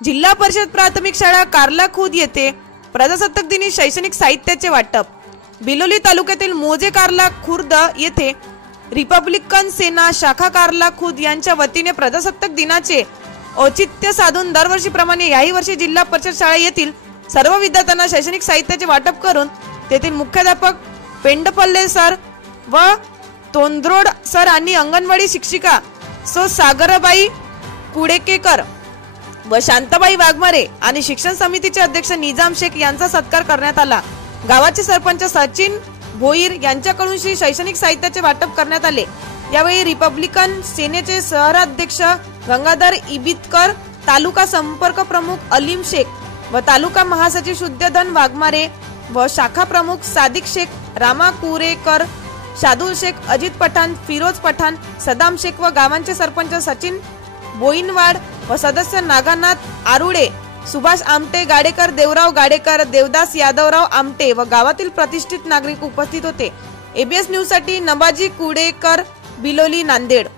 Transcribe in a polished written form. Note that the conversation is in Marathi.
जिल्हा परिषद प्राथमिक शाळा कारला खुर्द येथे प्रजासत्ताक दिनी शैक्षणिक साहित्याचे वाटप। बिलोली तालुक्यातील मोजे कारला खुर्द येथे रिपब्लिकन सेना शाखा कारला खुर्द यांच्या वतीने प्रजासत्ताक दिनाचे औचित्य साधून दरवर्षीप्रमाणे याही वर्षी जिल्हा परिषद शाळा येथील सर्व विद्यार्थ्यांना शैक्षणिक साहित्याचे वाटप करून तेथील मुख्याध्यापक पेंडपल्ले सर व तोंद्रोड सर आणि अंगणवाडी शिक्षिका सो सागरबाई कुडेकेकर व शांताबाई वाघमारे आणि शिक्षण समितीचे अध्यक्ष निजाम शेख यांचा सत्कार करण्यात आला। गावाचे सरपंच सचिन भोईर यांच्याकडून श्री शैक्षणिक साहित्याचे वाटप करण्यात आले। यावेळी रिपब्लिकन सेनेचे शहराध्यक्ष गंगाधर इबितकर, तालुका संपर्क प्रमुख अलीम शेख व तालुका महासचिव शुद्धधन वाघमारे व शाखा प्रमुख सादिक शेख, रामा कुरेकर, शादुल शेख, अजित पठाण, फिरोज पठाण, सदाम शेख व गावांचे सरपंच सचिन बोईनवाड व सदस्य नागानाथ आरुडे, सुभाष आमटे गाडेकर, देवराव गाडेकर, देवदास यादवराव आमटे व गावातील प्रतिष्ठित नागरिक उपस्थित होते। एबीएस न्यूज साठी नबाजी कुडेकर, बिलोली, नांदेड।